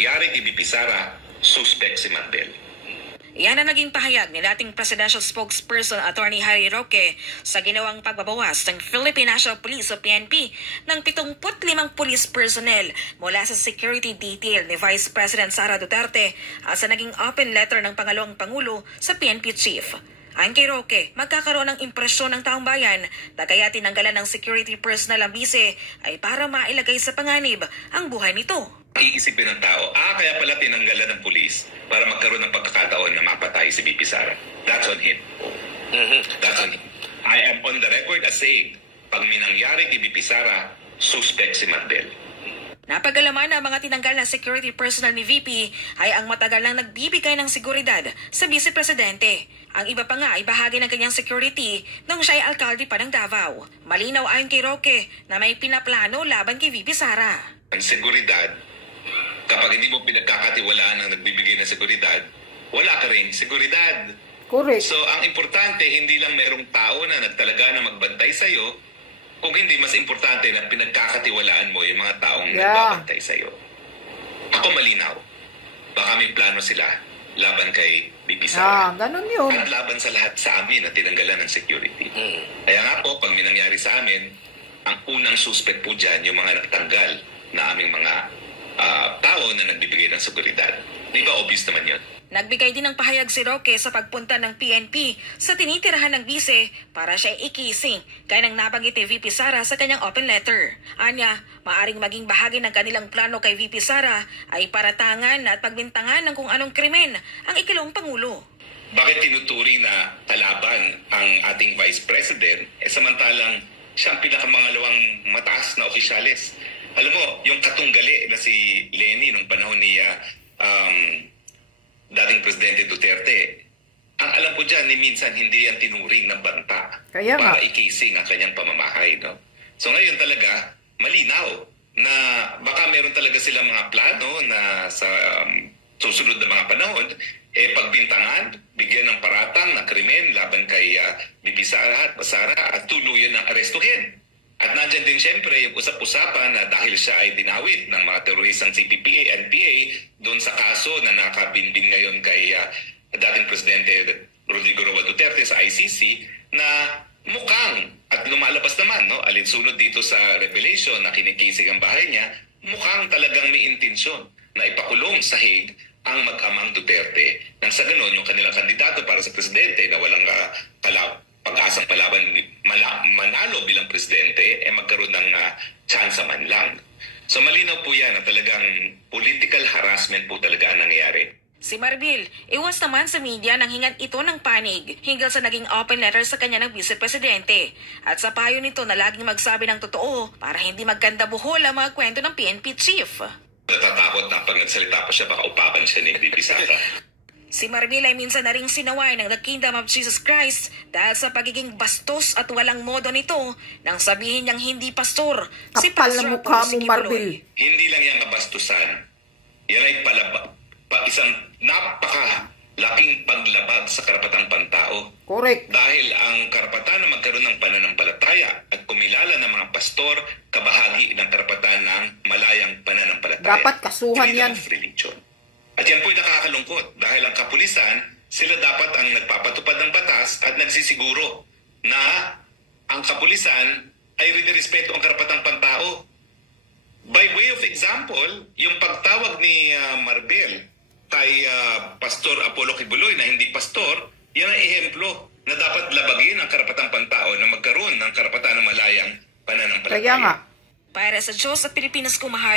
nangyari kay VP Sara, suspect si Marbel. Yan ang naging pahayag ni dating Presidential Spokesperson Attorney Harry Roque sa ginawang pagbabawas ng Philippine National Police o PNP ng 75 police personnel mula sa security detail ni Vice President Sara Duterte at sa naging open letter ng pangalawang Pangulo sa PNP Chief. Ayon kay Roque, magkakaroon ng impresyon ng taong bayan na kaya tinanggalan ng security personnel ang bise ay para mailagay sa panganib ang buhay nito. Iisipin ng tao, kaya pala tinanggalan ng pulis para magkaroon ng pagkakataon na mapatay si VP Sara. That's on him. That's on him. I am on the record as saying, pag minangyari kay VP Sara, suspect si Marbel. Napagalaman na ang mga tinanggal na security personnel ni VP ay ang matagal nang nagbibigay ng seguridad sa Vice Presidente. Ang iba pa nga ay bahagi ng kanyang security nung siya ay alkalde pa ng Davao. Malinaw ayon kay Roque na may pinaplano laban kay VP Sara. Ang seguridad, kapag hindi mo pinagkakatiwalaan ang nagbibigay ng seguridad, wala ka rin seguridad. Correct. So ang importante, hindi lang mayroong tao na nagtalaga na magbantay sa'yo, kung hindi, mas importante na pinagkakatiwalaan mo yung mga taong nagbabantay sa'yo. Ako malinaw. Baka may plano sila laban kay VP Sara. Ganun yun. At laban sa lahat sa amin na tinanggalan ng security. Kaya nga po, pag may nangyari sa amin, ang unang suspect po dyan, yung mga nagtanggal na aming mga tao na nagbibigay ng seguridad. Di ba obvious naman yun? Nagbigay din ng pahayag si Roque sa pagpunta ng PNP sa tinitirahan ng bise para siya ikising kaya nang nabanggit ni VP Sara sa kanyang open letter. Anya, maaring maging bahagi ng kanilang plano kay VP Sara ay paratangan at pagbintangan ng kung anong krimen ang ikalawang Pangulo. Bakit tinuturing na kalaban ang ating Vice President samantalang siyang pinakamangalawang mataas na opisyalis? Alam mo, yung katunggali na si Lenny nung panahon ni dating Presidente Duterte, ang alam ko dyan, minsan hindi yan tinuring ng banta para ikising ang kanyang pamamahay. No? So ngayon talaga, malinaw na baka meron talaga silang mga plano na sa susunod na mga panahon, pagbintangan, bigyan ng paratang na krimen laban kay VP Sara at tuluyan ng arestuhin. At nandyan din siyempre yung usap-usapan na dahil siya ay dinawit ng mga teroristang CPP, NPA doon sa kaso na nakabinbin ngayon kay dating Presidente Rodrigo Roa Duterte sa ICC na mukhang, at lumalabas naman, no, alinsunod dito sa revelation na kinikisig ang bahay niya, mukhang talagang may intensyon na ipakulong sa Hague ang mag-amang Duterte nang sa ganon yung kanilang kandidato para sa Presidente na walang pag-asang palaban manalo bilang presidente, magkaroon ng tsansa man lang. So malinaw po yan na talagang political harassment po talaga ang nangyayari. Si Marbel, iwas naman sa media nang hingan ito ng panig hinggil sa naging open letter sa kanya ng Vice Presidente. At sa payo nito na laging magsabi ng totoo para hindi magkanda buhol ang mga kwento ng PNP Chief. Natatakot na pag nagsalita pa siya, baka upakan siya ni VP Sara. Si Marbel ay minsan na ring sinaway ng The Kingdom of Jesus Christ dahil sa pagiging bastos at walang modo nito nang sabihin niyang hindi pastor. Si Pastor mukha mo, Marbel. Hindi lang yan kabastusan. Yan ay isang napakalaking paglabag sa karapatang pantao. Correct. Dahil ang karapatan na magkaroon ng pananampalataya at kumilala ng mga pastor, kabahagi ng karapatan ng malayang pananampalataya. Dapat kasuhan yan. Religion. At yan po'y nakakalungkot dahil ang kapulisan, sila dapat ang nagpapatupad ng batas at nagsisiguro na ang kapulisan ay rinirespeto ang karapatang pantao. By way of example, yung pagtawag ni Marbel kay Pastor Apollo Kibuloy na hindi pastor, yan ay ehemplo na dapat labagin ang karapatang pantao na magkaroon ng karapatan ng malayang pananampalataya. Kaya nga. Para sa Diyos at Pilipinas kumahal.